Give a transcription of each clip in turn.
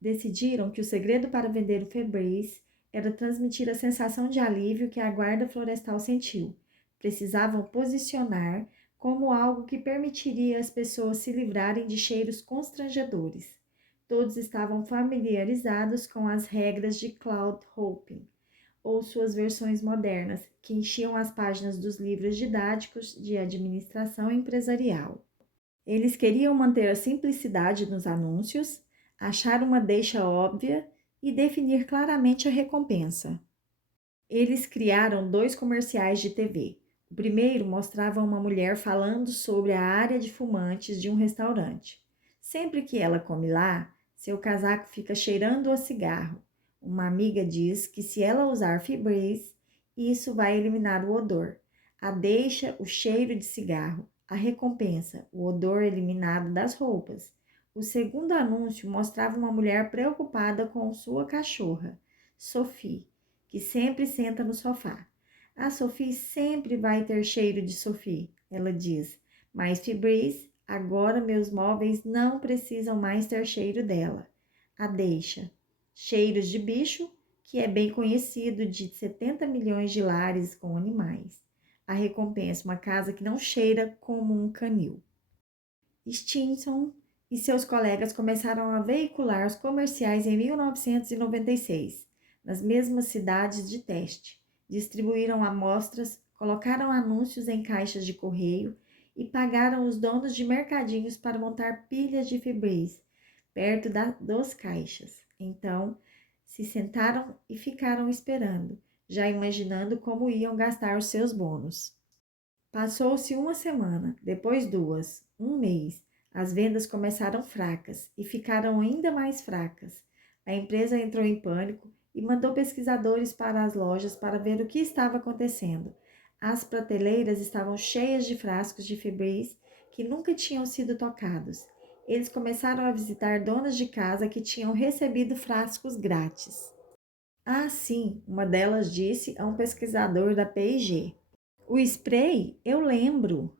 Decidiram que o segredo para vender o Febreze era transmitir a sensação de alívio que a guarda florestal sentiu. Precisavam posicionar como algo que permitiria às pessoas se livrarem de cheiros constrangedores. Todos estavam familiarizados com as regras de Claude Hopin, ou suas versões modernas, que enchiam as páginas dos livros didáticos de administração empresarial. Eles queriam manter a simplicidade nos anúncios, achar uma deixa óbvia e definir claramente a recompensa. Eles criaram 2 comerciais de TV. O primeiro mostrava uma mulher falando sobre a área de fumantes de um restaurante. Sempre que ela come lá, seu casaco fica cheirando a cigarro. Uma amiga diz que se ela usar Febreze, isso vai eliminar o odor. A deixa, o cheiro de cigarro. A recompensa, o odor eliminado das roupas. O segundo anúncio mostrava uma mulher preocupada com sua cachorra, Sophie, que sempre senta no sofá. A Sophie sempre vai ter cheiro de Sophie, ela diz. Mas Febreze, agora meus móveis não precisam mais ter cheiro dela. A deixa. Cheiros de bicho, que é bem conhecido de 70 milhões de lares com animais. A recompensa, uma casa que não cheira como um canil. Stinson e seus colegas começaram a veicular os comerciais em 1996, nas mesmas cidades de teste. Distribuíram amostras, colocaram anúncios em caixas de correio e pagaram os donos de mercadinhos para montar pilhas de Febreze perto dos caixas. Então, se sentaram e ficaram esperando, já imaginando como iam gastar os seus bônus. Passou-se uma semana, depois 2, um mês. As vendas começaram fracas e ficaram ainda mais fracas. A empresa entrou em pânico e mandou pesquisadores para as lojas para ver o que estava acontecendo. As prateleiras estavam cheias de frascos de Febreze que nunca tinham sido tocados. Eles começaram a visitar donas de casa que tinham recebido frascos grátis. Ah, sim, uma delas disse a um pesquisador da P&G. O spray, eu lembro.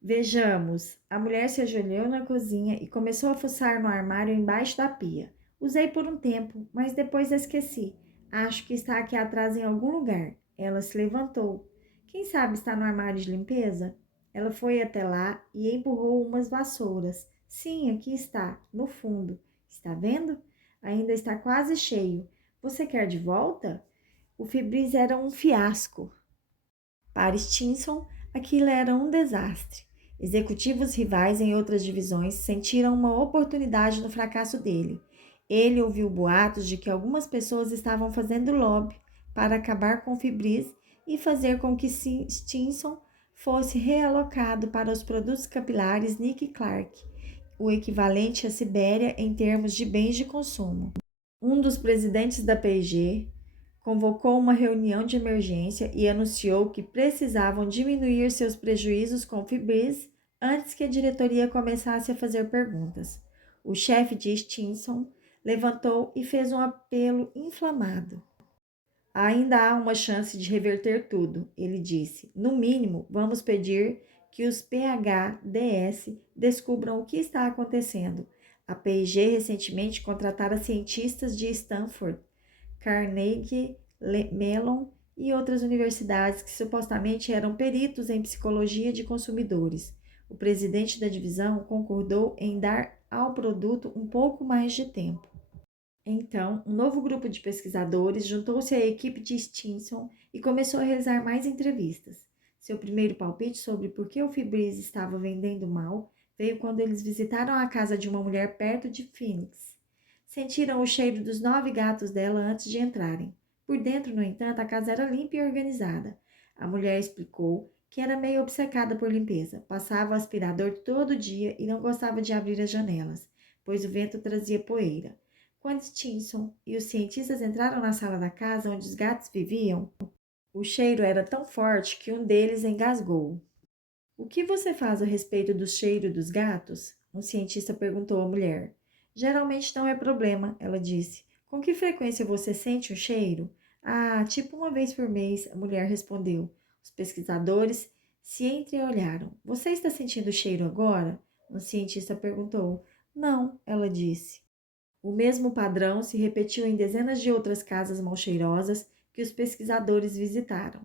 Vejamos, a mulher se ajoelhou na cozinha e começou a fuçar no armário embaixo da pia. Usei por um tempo, mas depois esqueci. Acho que está aqui atrás em algum lugar. Ela se levantou. Quem sabe está no armário de limpeza? Ela foi até lá e empurrou umas vassouras. Sim, aqui está, no fundo. Está vendo? Ainda está quase cheio. Você quer de volta? O Febreze era um fiasco. Para Stinson, aquilo era um desastre. Executivos rivais em outras divisões sentiram uma oportunidade no fracasso dele. Ele ouviu boatos de que algumas pessoas estavam fazendo lobby para acabar com o Febreze e fazer com que Stinson fosse realocado para os produtos capilares Nick Clark, o equivalente à Sibéria em termos de bens de consumo. Um dos presidentes da P&G convocou uma reunião de emergência e anunciou que precisavam diminuir seus prejuízos com Febreze antes que a diretoria começasse a fazer perguntas. O chefe de Stinson levantou e fez um apelo inflamado. Ainda há uma chance de reverter tudo, ele disse. No mínimo, vamos pedir que os PhDs descubram o que está acontecendo. A P&G recentemente contratara cientistas de Stanford, Carnegie Mellon e outras universidades que supostamente eram peritos em psicologia de consumidores. O presidente da divisão concordou em dar ao produto um pouco mais de tempo. Então, um novo grupo de pesquisadores juntou-se à equipe de Stinson e começou a realizar mais entrevistas. Seu primeiro palpite sobre por que o Febreze estava vendendo mal veio quando eles visitaram a casa de uma mulher perto de Phoenix. Sentiram o cheiro dos 9 gatos dela antes de entrarem. Por dentro, no entanto, a casa era limpa e organizada. A mulher explicou que era meio obcecada por limpeza. Passava o aspirador todo dia e não gostava de abrir as janelas, pois o vento trazia poeira. Quando Stinson e os cientistas entraram na sala da casa onde os gatos viviam, o cheiro era tão forte que um deles engasgou. O que você faz a respeito do cheiro dos gatos? Um cientista perguntou à mulher. Geralmente não é problema, ela disse. Com que frequência você sente o cheiro? Ah, tipo uma vez por mês, a mulher respondeu. Os pesquisadores se entreolharam. Você está sentindo o cheiro agora? Um cientista perguntou. Não, ela disse. O mesmo padrão se repetiu em dezenas de outras casas mal cheirosas que os pesquisadores visitaram.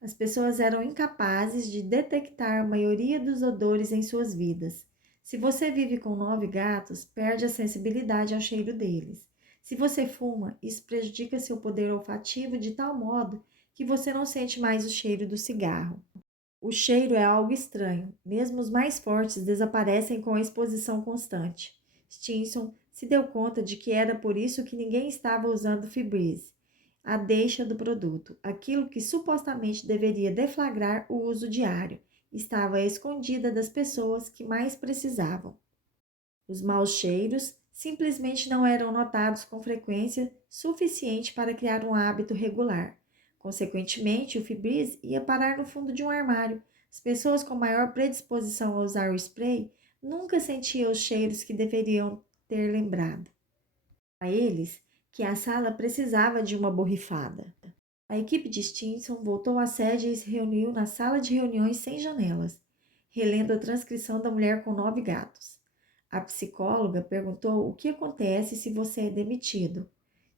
As pessoas eram incapazes de detectar a maioria dos odores em suas vidas. Se você vive com 9 gatos, perde a sensibilidade ao cheiro deles. Se você fuma, isso prejudica seu poder olfativo de tal modo que você não sente mais o cheiro do cigarro. O cheiro é algo estranho, mesmo os mais fortes desaparecem com a exposição constante. Stinson se deu conta de que era por isso que ninguém estava usando Febreze, a deixa do produto, aquilo que supostamente deveria deflagrar o uso diário, estava escondida das pessoas que mais precisavam. Os maus cheiros simplesmente não eram notados com frequência suficiente para criar um hábito regular. Consequentemente, o Febreze ia parar no fundo de um armário. As pessoas com maior predisposição a usar o spray nunca sentiam os cheiros que deveriam ter lembrado. A eles que a sala precisava de uma borrifada. A equipe de Stinson voltou à sede e se reuniu na sala de reuniões sem janelas, relendo a transcrição da mulher com 9 gatos. A psicóloga perguntou o que acontece se você é demitido.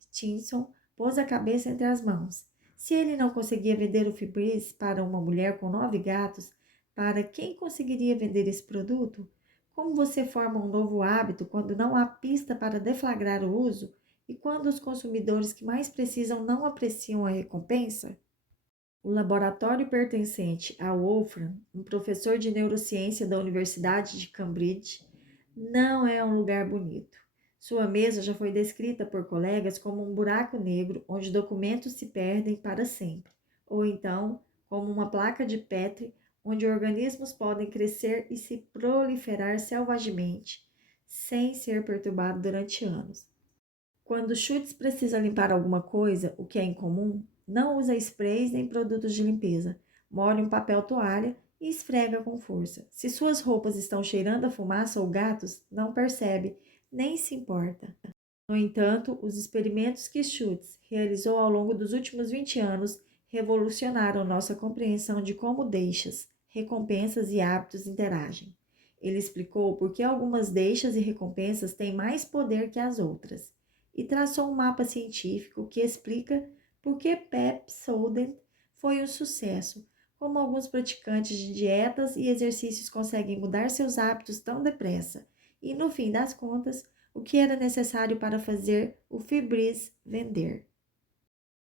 Stinson pôs a cabeça entre as mãos. Se ele não conseguia vender o Febreze para uma mulher com 9 gatos, para quem conseguiria vender esse produto? Como você forma um novo hábito quando não há pista para deflagrar o uso e quando os consumidores que mais precisam não apreciam a recompensa? O laboratório pertencente a Wolfram, um professor de neurociência da Universidade de Cambridge, não é um lugar bonito. Sua mesa já foi descrita por colegas como um buraco negro onde documentos se perdem para sempre, ou então como uma placa de Petri onde organismos podem crescer e se proliferar selvagemente, sem ser perturbado durante anos. Quando Schutz precisa limpar alguma coisa, o que é incomum, não usa sprays nem produtos de limpeza. Molha um papel toalha e esfrega com força. Se suas roupas estão cheirando a fumaça ou gatos, não percebe, nem se importa. No entanto, os experimentos que Schutz realizou ao longo dos últimos 20 anos revolucionaram nossa compreensão de como deixas, recompensas e hábitos interagem. Ele explicou por que algumas deixas e recompensas têm mais poder que as outras e traçou um mapa científico que explica por que Pepsodent foi um sucesso, como alguns praticantes de dietas e exercícios conseguem mudar seus hábitos tão depressa, e no fim das contas, o que era necessário para fazer o Febreze vender.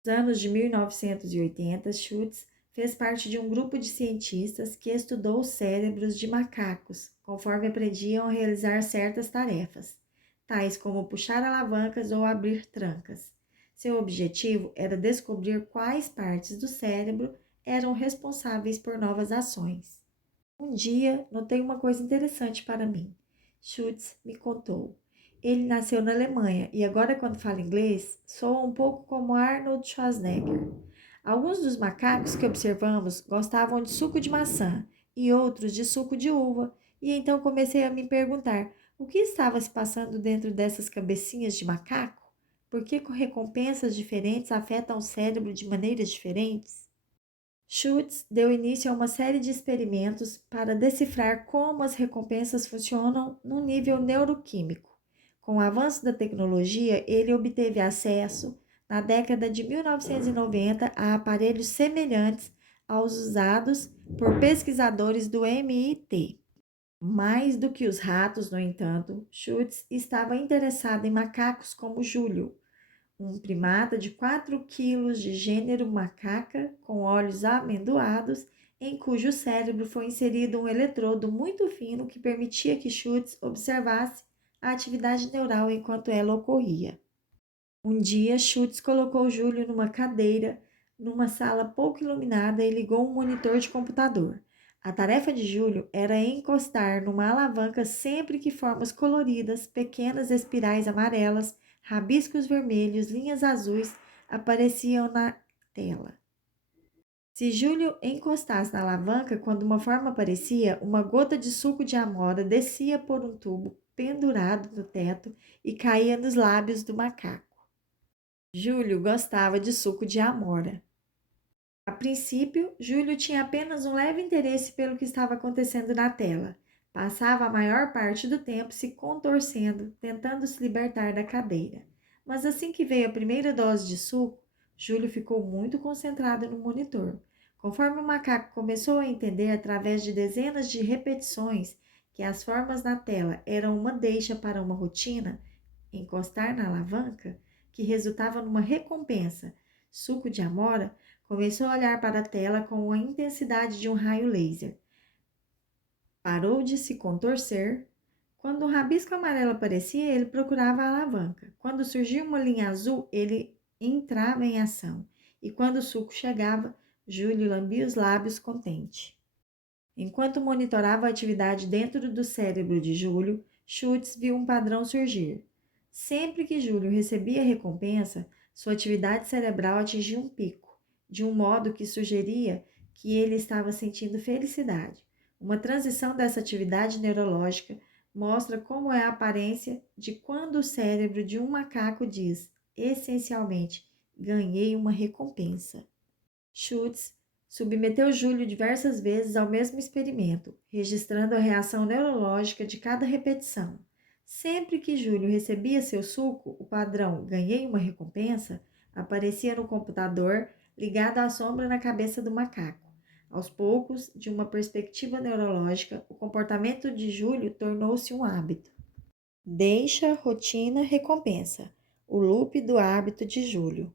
Nos anos de 1980, Schutz fez parte de um grupo de cientistas que estudou os cérebros de macacos, conforme aprendiam a realizar certas tarefas, tais como puxar alavancas ou abrir trancas. Seu objetivo era descobrir quais partes do cérebro eram responsáveis por novas ações. Um dia, notei uma coisa interessante para mim. Schutz me contou. Ele nasceu na Alemanha e agora, quando fala inglês, soa um pouco como Arnold Schwarzenegger. Alguns dos macacos que observamos gostavam de suco de maçã e outros de suco de uva, e então comecei a me perguntar o que estava se passando dentro dessas cabecinhas de macaco? Por que recompensas diferentes afetam o cérebro de maneiras diferentes? Schutz deu início a uma série de experimentos para decifrar como as recompensas funcionam no nível neuroquímico. Com o avanço da tecnologia, ele obteve acesso, na década de 1990, a aparelhos semelhantes aos usados por pesquisadores do MIT. Mais do que os ratos, no entanto, Schutz estava interessado em macacos como Júlio, um primata de 4 quilos de gênero macaca com olhos amendoados, em cujo cérebro foi inserido um eletrodo muito fino que permitia que Schutz observasse a atividade neural enquanto ela ocorria. Um dia, Schutz colocou Júlio numa cadeira, numa sala pouco iluminada e ligou um monitor de computador. A tarefa de Júlio era encostar numa alavanca sempre que formas coloridas, pequenas espirais amarelas, rabiscos vermelhos, linhas azuis apareciam na tela. Se Júlio encostasse na alavanca, quando uma forma aparecia, uma gota de suco de amora descia por um tubo pendurado no teto e caía nos lábios do macaco. Júlio gostava de suco de amora. A princípio, Júlio tinha apenas um leve interesse pelo que estava acontecendo na tela. Passava a maior parte do tempo se contorcendo, tentando se libertar da cadeira. Mas assim que veio a primeira dose de suco, Júlio ficou muito concentrado no monitor. Conforme o macaco começou a entender através de dezenas de repetições que as formas na tela eram uma deixa para uma rotina, encostar na alavanca, que resultava numa recompensa, suco de amora, começou a olhar para a tela com a intensidade de um raio laser. Parou de se contorcer. Quando um rabisco amarelo aparecia, ele procurava a alavanca. Quando surgia uma linha azul, ele entrava em ação. E quando o suco chegava, Júlio lambia os lábios contente. Enquanto monitorava a atividade dentro do cérebro de Júlio, Schultz viu um padrão surgir. Sempre que Júlio recebia recompensa, sua atividade cerebral atingia um pico, de um modo que sugeria que ele estava sentindo felicidade. Uma transição dessa atividade neurológica mostra como é a aparência de quando o cérebro de um macaco diz, essencialmente, ganhei uma recompensa. Schultz submeteu Júlio diversas vezes ao mesmo experimento, registrando a reação neurológica de cada repetição. Sempre que Júlio recebia seu suco, o padrão "ganhei uma recompensa" aparecia no computador ligado à sombra na cabeça do macaco. Aos poucos, de uma perspectiva neurológica, o comportamento de Júlio tornou-se um hábito. Deixa, rotina, recompensa. O loop do hábito de Júlio.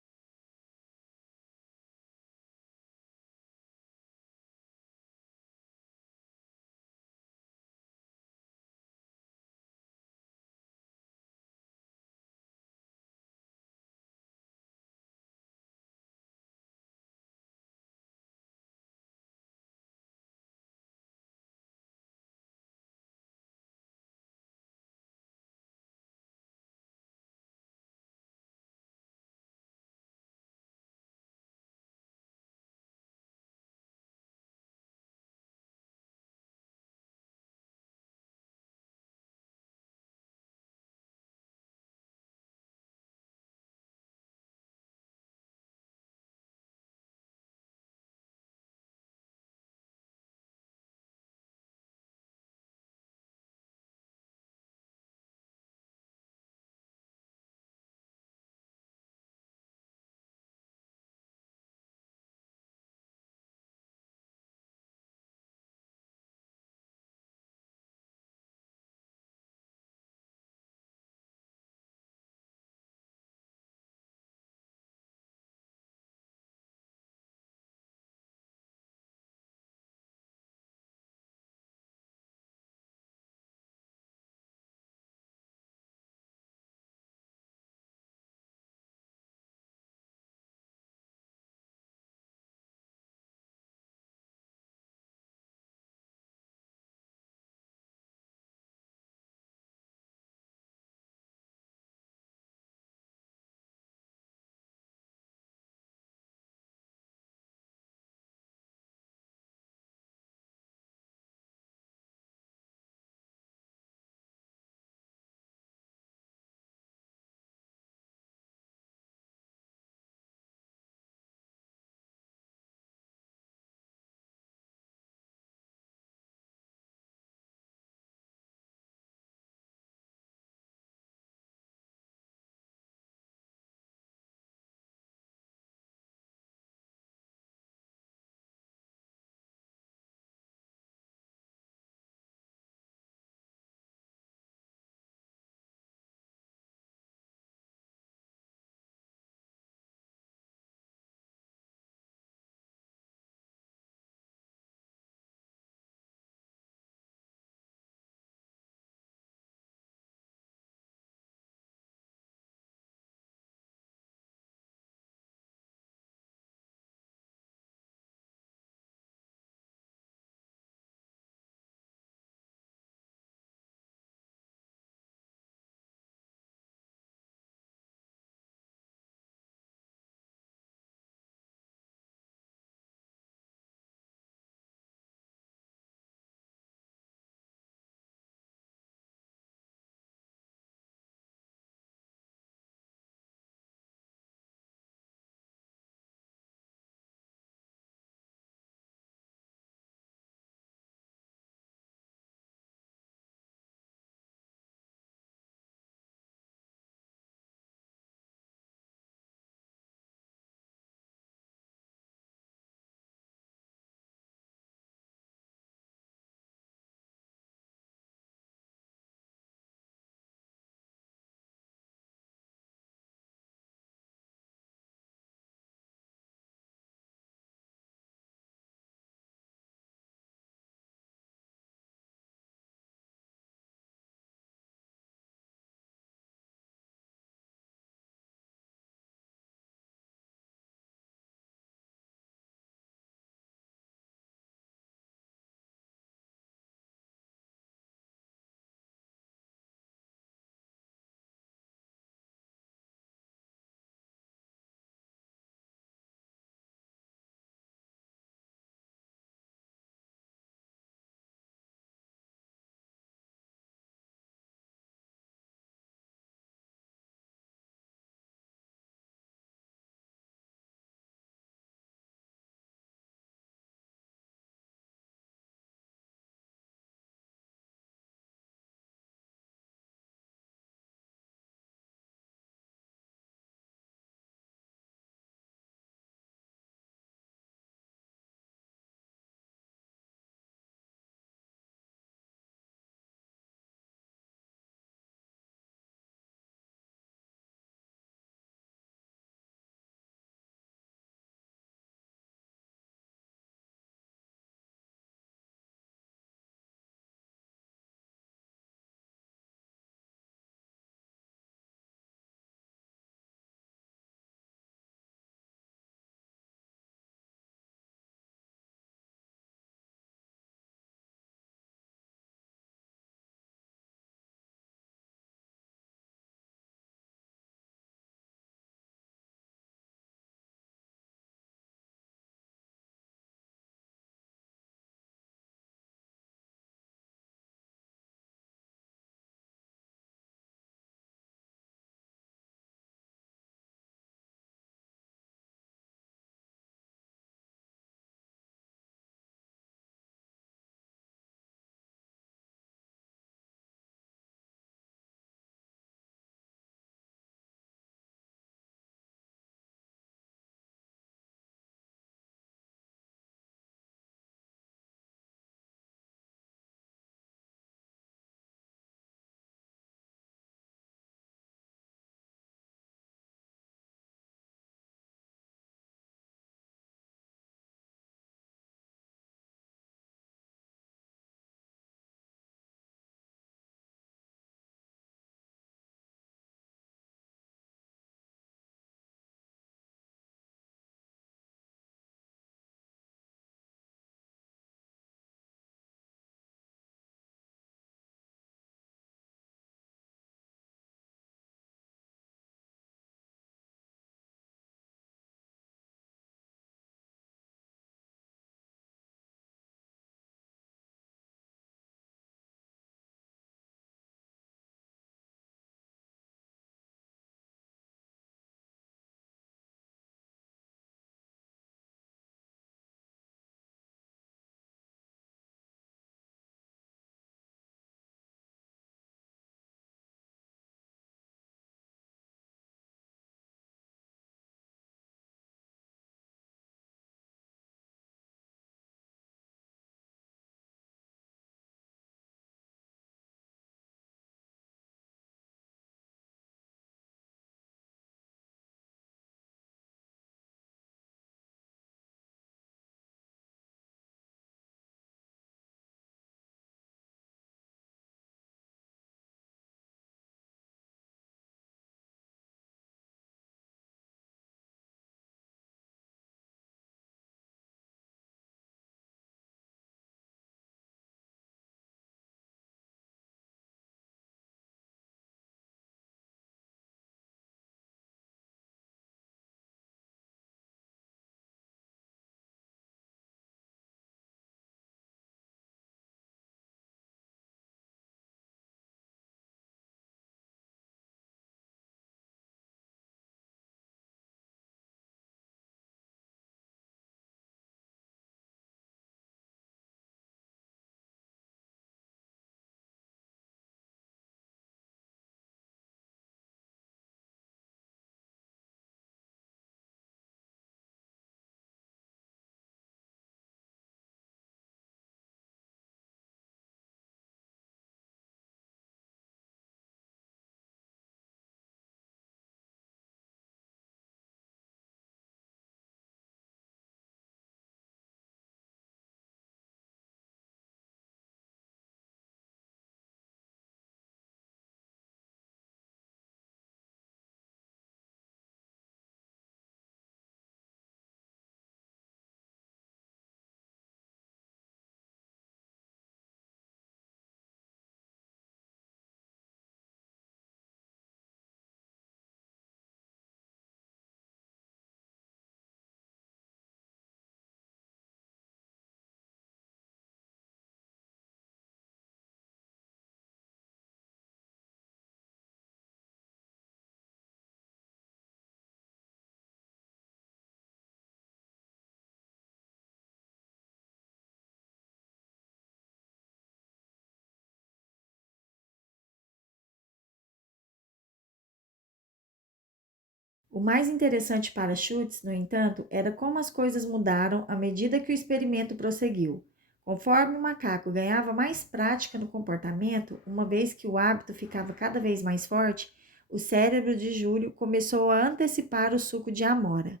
O mais interessante para Schultz, no entanto, era como as coisas mudaram à medida que o experimento prosseguiu. Conforme o macaco ganhava mais prática no comportamento, uma vez que o hábito ficava cada vez mais forte, o cérebro de Júlio começou a antecipar o suco de amora.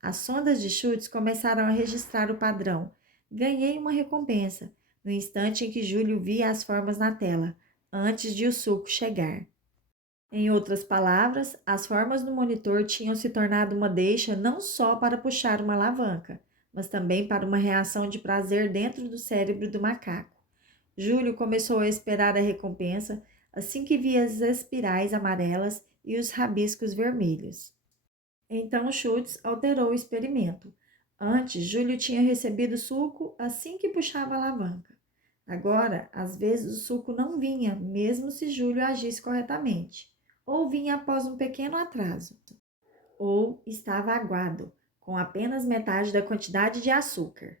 As sondas de Schultz começaram a registrar o padrão. Ganhei uma recompensa, no instante em que Júlio via as formas na tela, antes de o suco chegar. Em outras palavras, as formas no monitor tinham se tornado uma deixa não só para puxar uma alavanca, mas também para uma reação de prazer dentro do cérebro do macaco. Júlio começou a esperar a recompensa assim que via as espirais amarelas e os rabiscos vermelhos. Então Schultz alterou o experimento. Antes, Júlio tinha recebido suco assim que puxava a alavanca. Agora, às vezes o suco não vinha, mesmo se Júlio agisse corretamente, ou vinha após um pequeno atraso, ou estava aguado, com apenas metade da quantidade de açúcar.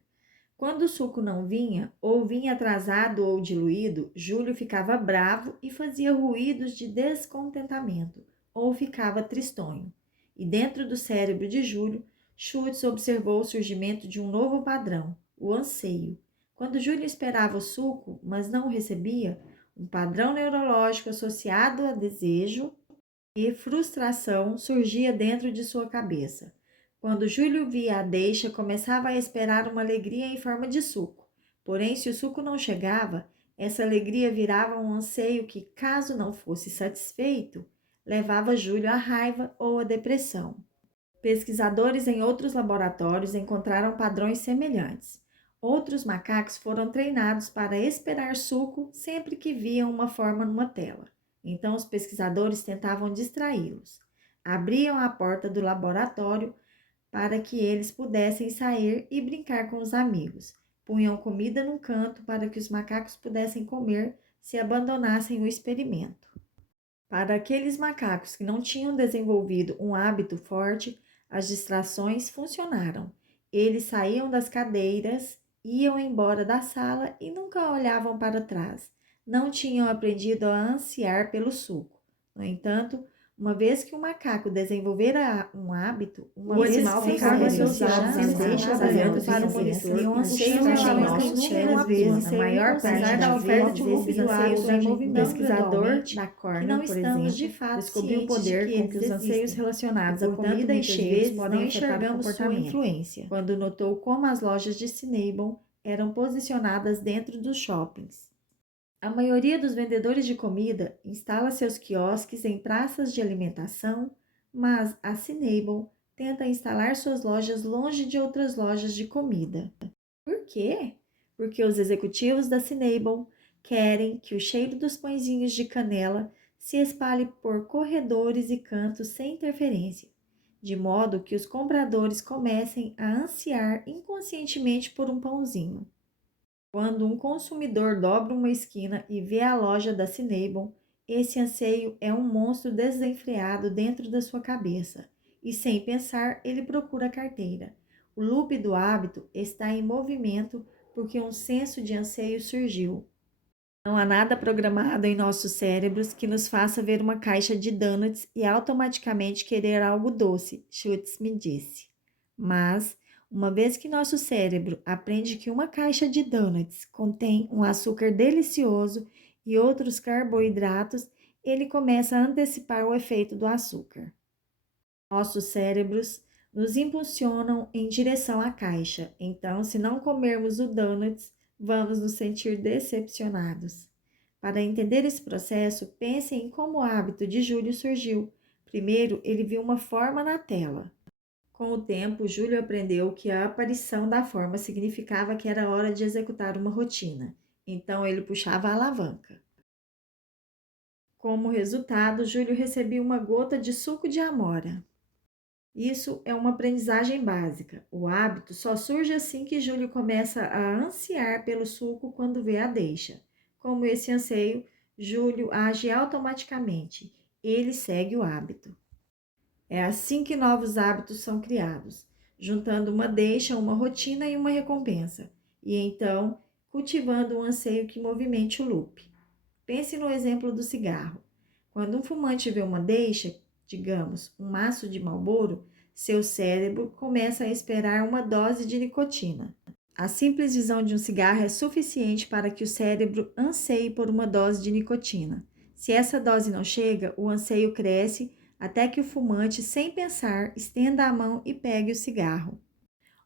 Quando o suco não vinha, ou vinha atrasado ou diluído, Júlio ficava bravo e fazia ruídos de descontentamento, ou ficava tristonho. E dentro do cérebro de Júlio, Schultz observou o surgimento de um novo padrão, o anseio. Quando Júlio esperava o suco, mas não o recebia, um padrão neurológico associado a desejo e frustração surgia dentro de sua cabeça. Quando Júlio via a deixa, começava a esperar uma alegria em forma de suco. Porém, se o suco não chegava, essa alegria virava um anseio que, caso não fosse satisfeito, levava Júlio à raiva ou à depressão. Pesquisadores em outros laboratórios encontraram padrões semelhantes. Outros macacos foram treinados para esperar suco sempre que viam uma forma numa tela. Então, os pesquisadores tentavam distraí-los. Abriam a porta do laboratório para que eles pudessem sair e brincar com os amigos. Punham comida num canto para que os macacos pudessem comer se abandonassem o experimento. Para aqueles macacos que não tinham desenvolvido um hábito forte, as distrações funcionaram. Eles saíam das cadeiras, iam embora da sala e nunca olhavam para trás. Não tinham aprendido a ansiar pelo suco. No entanto, uma vez que o macaco desenvolvera um hábito, uma vez animal que ficava associado sendo deixado olhando para o monitor e um e anseio puxando de a nós alavanca inúmeras vezes, a maior parte da oferta de esses anseios em movimento pesquisador da Cornell, não estamos de fato descobriu o cientes poder de que com eles que os anseios existem. relacionados à Portanto, comida e muitas cheiros vezes podem não afetar o enxergamos sua comportamento. influência, quando notou como as lojas de Cinnabon eram posicionadas dentro dos shoppings. A maioria dos vendedores de comida instala seus quiosques em praças de alimentação, mas a Cinnabon tenta instalar suas lojas longe de outras lojas de comida. Por quê? Porque os executivos da Cinnabon querem que o cheiro dos pãezinhos de canela se espalhe por corredores e cantos sem interferência, de modo que os compradores comecem a ansiar inconscientemente por um pãozinho. Quando um consumidor dobra uma esquina e vê a loja da Cinnabon, esse anseio é um monstro desenfreado dentro da sua cabeça, e sem pensar, ele procura a carteira. O loop do hábito está em movimento porque um senso de anseio surgiu. Não há nada programado em nossos cérebros que nos faça ver uma caixa de donuts e automaticamente querer algo doce, Schultz me disse. Mas, uma vez que nosso cérebro aprende que uma caixa de donuts contém um açúcar delicioso e outros carboidratos, ele começa a antecipar o efeito do açúcar. Nossos cérebros nos impulsionam em direção à caixa, então, se não comermos o donuts, vamos nos sentir decepcionados. Para entender esse processo, pense em como o hábito de Júlio surgiu. Primeiro, ele viu uma forma na tela. Com o tempo, Júlio aprendeu que a aparição da forma significava que era hora de executar uma rotina. Então, ele puxava a alavanca. Como resultado, Júlio recebia uma gota de suco de amora. Isso é uma aprendizagem básica. O hábito só surge assim que Júlio começa a ansiar pelo suco quando vê a deixa. Como esse anseio, Júlio age automaticamente. Ele segue o hábito. É assim que novos hábitos são criados, juntando uma deixa, uma rotina e uma recompensa, e então cultivando um anseio que movimente o loop. Pense no exemplo do cigarro. Quando um fumante vê uma deixa, digamos, um maço de Marlboro, seu cérebro começa a esperar uma dose de nicotina. A simples visão de um cigarro é suficiente para que o cérebro anseie por uma dose de nicotina. Se essa dose não chega, o anseio cresce até que o fumante, sem pensar, estenda a mão e pegue o cigarro.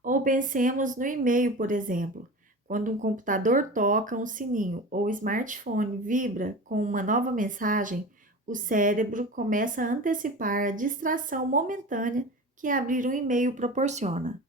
Ou pensemos no e-mail, por exemplo. Quando um computador toca um sininho ou o smartphone vibra com uma nova mensagem, o cérebro começa a antecipar a distração momentânea que abrir um e-mail proporciona.